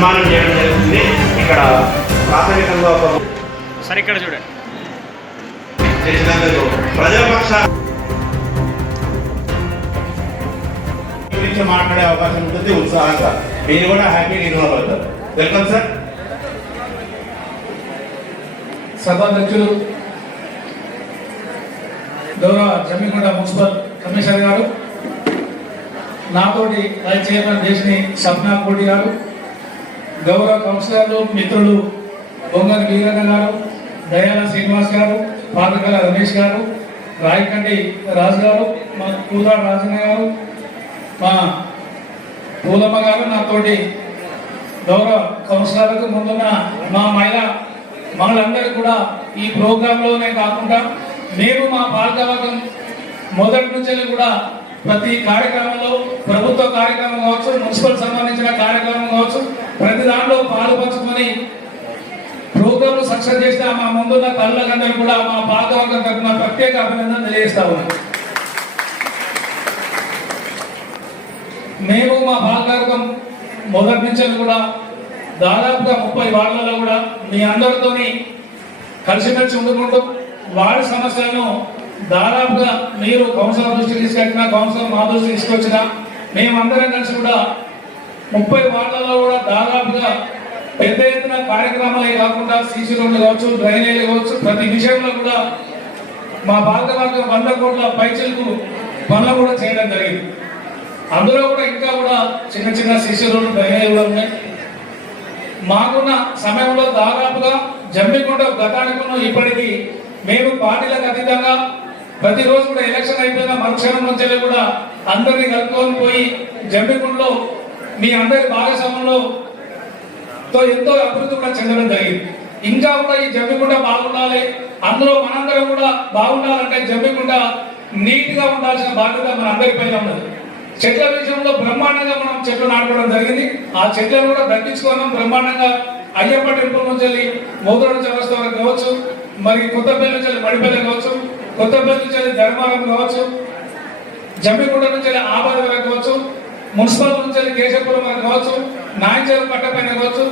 నిర్మాణం చేయడం జరుగుతుంది. ఇక్కడ ప్రాథమికంగా ఒక సరే ఇక్కడ చూడండి. చేసినందుకు ప్రజాపక్ష గురించి మాట్లాడే అవకాశం ఉంటుంది ఉత్సాహంగా. మీరు కూడా హ్యాపీ ఇన్వాల్వ్ అవుతారు వెల్కమ్ సార్ సభాధ్యక్షులు గౌరవ జమ్మికొండ మున్సిపల్ కమిషనర్ గారు నాతోటి వైస్ చైర్మన్ దేశిని సప్నా కోటి గారు గౌరవ కౌన్సిలర్లు మిత్రులు బొంగని వీరన్న గారు దయాల శ్రీనివాస్ గారు పాతకల రమేష్ గారు రాయకండి రాజు గారు మా పూలా రాజన్న గారు మా పూలమ్మ గారు నాతోటి గౌరవ కౌన్సిలర్లకు ముందున్న మా మహిళ మనందరూ కూడా ఈ ప్రోగ్రాంలోనే కాకుండా మేము మా పాలకవర్గం మొదటి నుంచి కూడా ప్రతి కార్యక్రమంలో ప్రభుత్వ కార్యక్రమం కావచ్చు మున్సిపల్ సంబంధించిన కార్యక్రమం కావచ్చు ప్రతి దాంట్లో పాలు పంచుకొని ప్రోగ్రాంలు సక్సెస్ చేసిన మా ముందున్న తల్లులందరూ కూడా మా పాలకవర్గం తరఫున ప్రత్యేక అభినందన తెలియజేస్తా ఉన్నాం. మేము మా పాలకవర్గం మొదటి నుంచి కూడా దాదాపుగా ముప్పై వార్డులలో కూడా మీ అందరితోని కలిసిమెలిసి ఉండుకుంటూ వారి సమస్యలను దాదాపుగా మీరు కౌన్సిలర్ దృష్టికి తీసుకెళ్ళినా కౌన్సిలర్ మా దృష్టికి తీసుకొచ్చినా మేమందరం కలిసి కూడా ముప్పై వార్డులలో కూడా దాదాపుగా పెద్ద ఎత్తున కార్యక్రమాలే కాకుండా సీసీ రోడ్లు కావచ్చు డ్రైనేజీలు కావచ్చు ప్రతి విషయంలో కూడా మా భాగవర్గం వంద కోట్ల పైచలకు పనులు కూడా చేయడం జరిగింది. అందులో కూడా ఇంకా కూడా చిన్న చిన్న సీసీ రోడ్లు డ్రైనేజీలు కూడా ఉన్నాయి. మాకున్న సమయంలో దాదాపుగా జమ్మికుంట గతానికి ఇప్పటికీ మేము పార్టీలకు అతీతంగా ప్రతిరోజు కూడా ఎలక్షన్ అయిపోయిన మరుక్షణం నుంచి కూడా అందరినీ కలుపుకొని పోయి జమ్మికుంటలో మీ అందరి భాగస్వామ్యంలో తో ఎంతో అభివృద్ధి కూడా చెందడం జరిగింది. ఇంకా కూడా ఈ జమ్మికుంట బాగుండాలి. అందులో మనందరం కూడా బాగుండాలంటే జమ్మికుంట నీట్గా ఉండాల్సిన బాధ్యత మన అందరి పైన ఉన్నది. చెట్ల విషయంలో బ్రహ్మాండంగా మనం చెట్లు నాటుకోవడం జరిగింది. ఆ చెట్లను కూడా దక్కించుకోవడం బ్రహ్మాండంగా అయ్యప్ప టెంపుల్ నుంచి వెళ్ళి మోదోడ చౌరస్తా వరకు కావచ్చు మరి కొత్తపల్లి నుంచి వెళ్ళి మడిపల్లి కావచ్చు కొత్తపల్లి నుంచి వెళ్ళి ధర్మారం కావచ్చు జమ్మికుంట నుంచి వెళ్ళి ఆబాద్ వరకు కావచ్చు మున్సిపల్ నుంచి వెళ్ళి కేశపురం కావచ్చు నాయచల్ పట్ట పైన కావచ్చు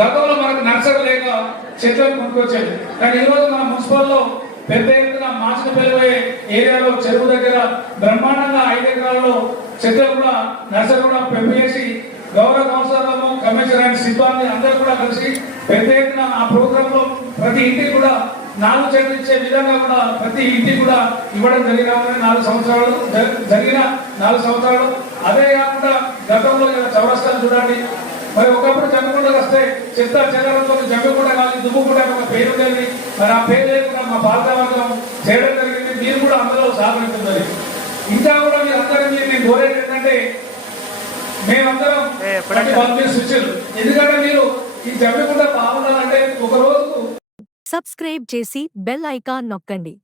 గతంలో మనకు నర్సరీ లేక చెట్లను కొనుక్కొచ్చేది. కానీ ఈరోజు మన మున్సిపల్లో పెద్ద ఎత్తున మాసిన పెరిగే ఏరియాలో చెరువు దగ్గర బ్రహ్మాండంగా ఐదు ఎకరాల్లో చెట్లు కూడా నర్సరీ కూడా పెంపేసి గౌరవ కౌన్సిలర్లము కమిషనర్ అండ్ సిబ్బంది అందరూ కూడా కలిసి పెద్ద ఎత్తున ఆ ప్రోగ్రామ్లో ప్రతి ఇంటికి కూడా నాలుగు చెట్లు ఇచ్చే విధంగా కూడా ప్రతి ఇంటికి కూడా ఇవ్వడం జరిగిన నాలుగు సంవత్సరాలు జరిగిన నాలుగు సంవత్సరాలు. అదే కాకుండా గతంలో చౌరస్తాలు చూడండి. మరి ఒకప్పుడు జమ్మికుంట వస్తే చెత్త చెదరంతో జమ్మికుంట కానీ దుమ్ముకుంట అని ఒక పేరు ఉండేది మరి ఆ పేరు లేకుండా మా పాలకవర్గం చేయడం జరిగింది. మీరు కూడా అందులో సహకరిస్తున్నది ఇంకా కూడా మీరు అందరం మీరు నేను కోరేది ఏంటంటే మేమందరం ప్రతి ఎందుకంటే మీరు ఈ రోజుకు సబ్స్క్రైబ్ చేసి బెల్ ఐకాన్ నొక్కండి.